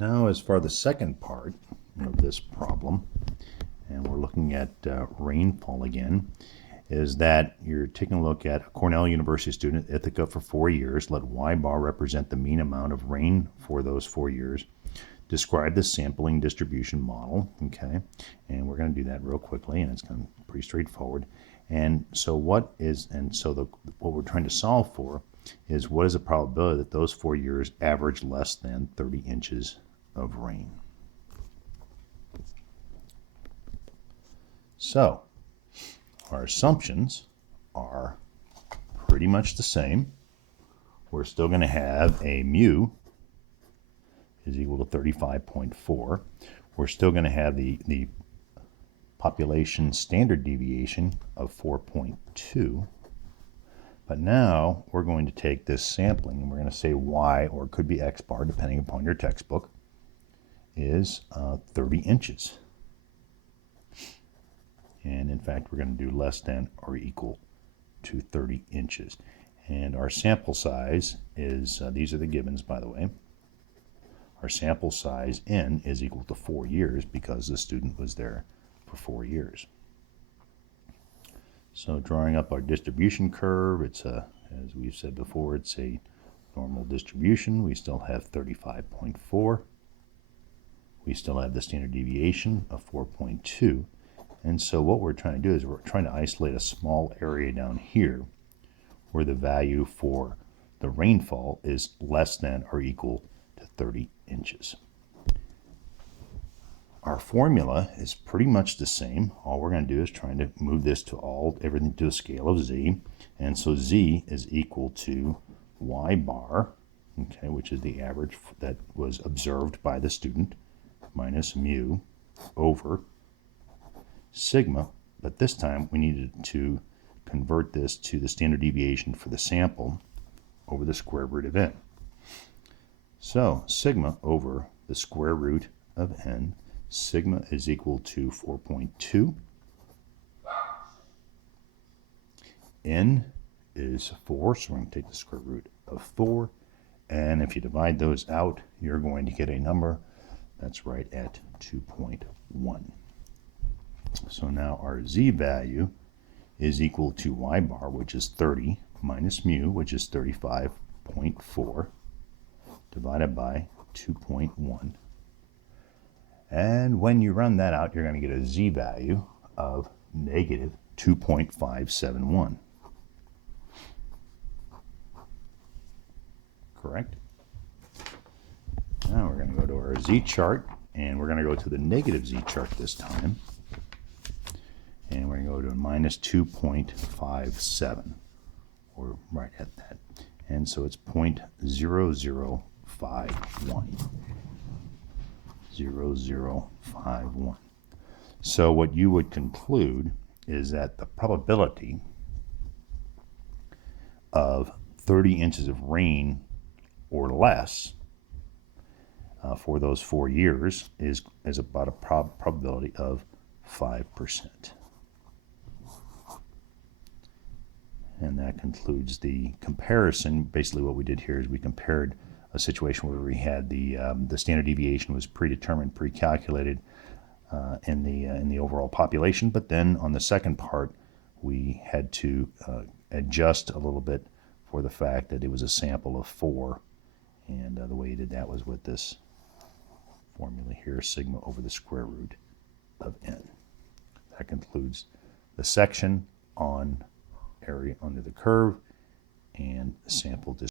Now, as for the second part of this problem, and we're looking at rainfall again, is that you're taking a look at a Cornell University student, Ithaca, for 4 years. Let y bar represent the mean amount of rain for those 4 years. Describe the sampling distribution model, okay? And we're going to do that real quickly, and it's going to be pretty straightforward. And so what we're trying to solve for is what is the probability that those 4 years average less than 30 inches of rain. So our assumptions are pretty much the same. We're still going to have a mu is equal to 35.4. We're still going to have the population standard deviation of 4.2. But now we're going to take this sampling and we're going to say y, or it could be x bar depending upon your textbook, is 30 inches. And in fact, we're going to do less than or equal to 30 inches. And our sample size is, these are the givens, by the way. Our sample size, n, is equal to 4 years because the student was there for 4 years. So drawing up our distribution curve, it's as we've said before, it's a normal distribution. We still have 35.4. We still have the standard deviation of 4.2. And so what we're trying to do is we're trying to isolate a small area down here where the value for the rainfall is less than or equal to 30 inches. Our formula is pretty much the same. All we're going to do is trying to move this to everything to a scale of z. And so z is equal to y bar, okay, which is the average that was observed by the student, minus mu over sigma, but this time we needed to convert this to the standard deviation for the sample over the square root of n. So sigma over the square root of n, sigma is equal to 4.2. N is 4, so we're going to take the square root of 4. And if you divide those out, you're going to get a number that's right at 2.1. So now our z value is equal to y bar, which is 30, minus mu, which is 35.4, divided by 2.1. And when you run that out, you're going to get a z value of negative 2.571. Correct? Now we're going to go to our z chart, and we're going to go to the negative z chart this time. And we're going to go to minus 2.57, or right at that. And so it's 0.0051. 0051. So what you would conclude is that the probability of 30 inches of rain or less for those 4 years is about a probability of 5%. And that concludes the comparison. Basically what we did here is we compared a situation where we had the standard deviation was predetermined, pre-calculated in the overall population, but then on the second part we had to adjust a little bit for the fact that it was a sample of 4, and the way you did that was with this formula here, sigma over the square root of n. That concludes the section on area under the curve and sample distribution.